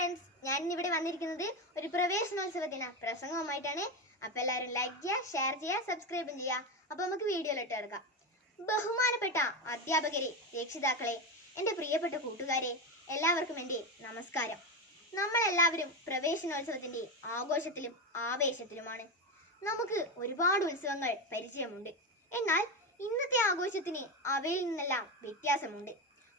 Friends, ഞാൻ ഇന്നിവിടെ വന്നിരിക്കുന്നത് ഒരു പ്രവേശനോത്സവത്തിന് പ്രസംഗവുമായിട്ടാണ്. അപ്പോൾ എല്ലാവരും ലൈക്ക് ചെയ്യുക, ഷെയർ ചെയ്യുക, സബ്സ്ക്രൈബും ചെയ്യുക. അപ്പോൾ നമുക്ക് വീഡിയോയിലിട്ട് എടുക്കാം. ബഹുമാനപ്പെട്ട അധ്യാപകരെ, രക്ഷിതാക്കളെ, എൻ്റെ പ്രിയപ്പെട്ട കൂട്ടുകാരെ, എല്ലാവർക്കും എൻ്റെ നമസ്കാരം. നമ്മളെല്ലാവരും പ്രവേശനോത്സവത്തിൻ്റെ ആഘോഷത്തിലും ആവേശത്തിലുമാണ്. നമുക്ക് ഒരുപാട് ഉത്സവങ്ങൾ പരിചയമുണ്ട്. എന്നാൽ ഇന്നത്തെ ആഘോഷത്തിന് അവയിൽ നിന്നെല്ലാം വ്യത്യാസമുണ്ട്.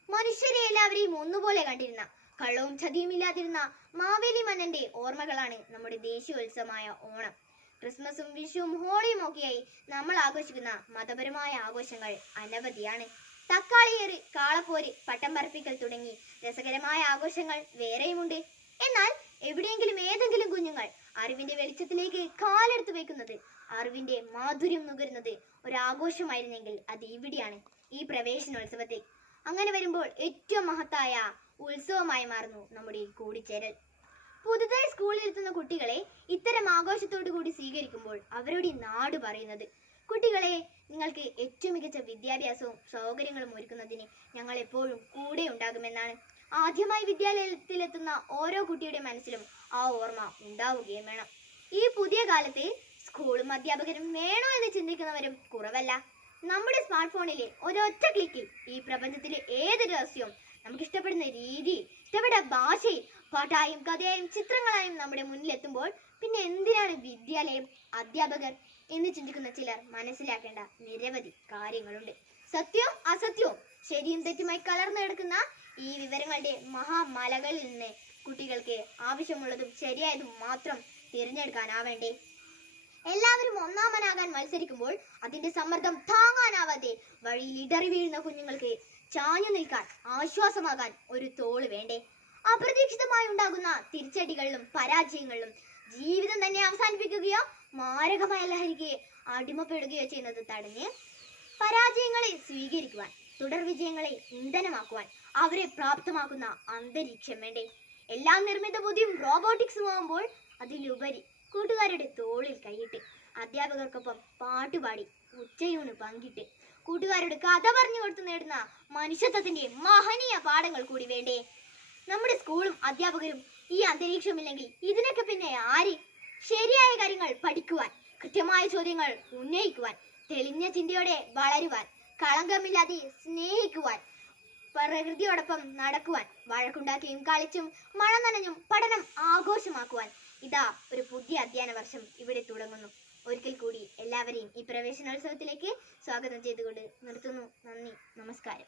മനുഷ്യരെ എല്ലാവരെയും ഒന്നുപോലെ കണ്ടിരുന്ന, കള്ളവും ചതിയുമില്ലാതിരുന്ന മാവേലി മന്നന്റെ ഓർമ്മകളാണ് നമ്മുടെ ദേശീയോത്സവമായ ഓണം. ക്രിസ്മസും വിഷുവും ഹോളിയും ഒക്കെയായി നമ്മൾ ആഘോഷിക്കുന്ന മതപരമായ ആഘോഷങ്ങൾ അനവധിയാണ്. തക്കാളിയേറ്, കാളപ്പോര്, പട്ടം പറപ്പിക്കൽ തുടങ്ങി രസകരമായ ആഘോഷങ്ങൾ വേറെയുമുണ്ട്. എന്നാൽ എവിടെയെങ്കിലും ഏതെങ്കിലും കുഞ്ഞുങ്ങൾ അറിവിന്റെ വെളിച്ചത്തിലേക്ക് കാലെടുത്ത് വെക്കുന്നത്, അറിവിന്റെ മാധുര്യം നുകരുന്നത് ഒരാഘോഷമായിരുന്നെങ്കിൽ അത് ഇവിടെയാണ്, ഈ പ്രവേശനോത്സവത്തിൽ. അങ്ങനെ വരുമ്പോൾ ഏറ്റവും മഹത്തായ ഉത്സവമായി മാറുന്നു നമ്മുടെ ഈ കൂടിച്ചേരൽ. പുതുതായി സ്കൂളിൽ എത്തുന്ന കുട്ടികളെ ഇത്തരം ആഘോഷത്തോടു കൂടി സ്വീകരിക്കുമ്പോൾ അവരോട് ഈ നാട് പറയുന്നത്, കുട്ടികളെ, നിങ്ങൾക്ക് ഏറ്റവും മികച്ച വിദ്യാഭ്യാസവും സൗകര്യങ്ങളും ഒരുക്കുന്നതിന് ഞങ്ങൾ എപ്പോഴും കൂടെ ഉണ്ടാകുമെന്നാണ്. ആദ്യമായി വിദ്യാലയത്തിലെത്തുന്ന ഓരോ കുട്ടിയുടെ മനസ്സിലും ആ ഓർമ്മ ഉണ്ടാവുകയും വേണം. ഈ പുതിയ കാലത്ത് സ്കൂളും അധ്യാപകരും വേണോ എന്ന് ചിന്തിക്കുന്നവരും കുറവല്ല. നമ്മുടെ സ്മാർട്ട് ഫോണിലെ ഒരൊറ്റ ക്ലിക്കിൽ ഈ പ്രപഞ്ചത്തിലെ ഏതൊരു രഹസ്യവും നമുക്ക് ഇഷ്ടപ്പെടുന്ന രീതി, ഇഷ്ടപ്പെട്ട ഭാഷയിൽ, പാട്ടായും കഥയായും ചിത്രങ്ങളായും നമ്മുടെ മുന്നിലെത്തുമ്പോൾ പിന്നെ എന്തിനാണ് വിദ്യാലയം, അധ്യാപകർ എന്ന് ചിന്തിക്കുന്ന ചിലർ മനസ്സിലാക്കേണ്ട നിരവധി കാര്യങ്ങളുണ്ട്. സത്യവും അസത്യവും ശരിയും തെറ്റുമായി കലർന്നു കിടക്കുന്ന ഈ വിവരങ്ങളുടെ മഹാമലകളിൽ നിന്ന് കുട്ടികൾക്ക് ആവശ്യമുള്ളതും ശരിയായതും മാത്രം തിരഞ്ഞെടുക്കാനാവേണ്ടേ? എല്ലാവരും ഒന്നാമനാകാൻ മത്സരിക്കുമ്പോൾ അതിന്റെ സമ്മർദ്ദം താങ്ങാനാവാതെ വഴിയിൽ ഇടറി വീഴുന്ന കുഞ്ഞുങ്ങൾക്ക് ചാഞ്ഞു നിൽക്കാൻ, ആശ്വാസമാകാൻ ഒരു തോള് വേണ്ടേ? അപ്രതീക്ഷിതമായി ഉണ്ടാകുന്ന തിരിച്ചടികളിലും പരാജയങ്ങളിലും ജീവിതം തന്നെ അവസാനിപ്പിക്കുകയോ മാരകമായ ലഹരിക്ക് അടിമപ്പെടുകയോ ചെയ്യുന്നത് തടഞ്ഞ് പരാജയങ്ങളെ സ്വീകരിക്കുവാൻ, തുടർ വിജയങ്ങളെ ഇന്ധനമാക്കുവാൻ അവരെ പ്രാപ്തമാക്കുന്ന അന്തരീക്ഷം വേണ്ടേ? എല്ലാം നിർമ്മിത ബുദ്ധിയും റോബോട്ടിക്സും ആകുമ്പോൾ അതിലുപരി കൂട്ടുകാരുടെ തോളിൽ കൈയിട്ട്, അധ്യാപകർക്കൊപ്പം പാട്ടുപാടി, ഉച്ചയൂണ് പങ്കിട്ട്, കൂട്ടുകാരുടെ കഥ പറഞ്ഞു കൊടുത്ത് നേടുന്ന മനുഷ്യത്വത്തിന്റെ മഹനീയ പാഠങ്ങൾ കൂടി വേണ്ടേ? നമ്മുടെ സ്കൂളും അധ്യാപകരും ഈ അന്തരീക്ഷമില്ലെങ്കിൽ ഇതിനൊക്കെ പിന്നെ ആര്? ശരിയായ കാര്യങ്ങൾ പഠിക്കുവാൻ, കൃത്യമായ ചോദ്യങ്ങൾ ഉന്നയിക്കുവാൻ, തെളിഞ്ഞ ചിന്തയോടെ വളരുവാൻ, കളങ്കമില്ലാതെ സ്നേഹിക്കുവാൻ, പ്രകൃതിയോടൊപ്പം നടക്കുവാൻ, വഴക്കുണ്ടാക്കിയും കളിച്ചും മഴ നനഞ്ഞും പഠനം ആഘോഷമാക്കുവാൻ ഇതാ ഒരു പുതിയ അധ്യയന വർഷം ഇവിടെ തുടങ്ങുന്നു. ഒരിക്കൽ കൂടി എല്ലാവരെയും ഈ പ്രവേശനോത്സവത്തിലേക്ക് സ്വാഗതം ചെയ്തുകൊണ്ട് നിർത്തുന്നു. നന്ദി, നമസ്കാരം.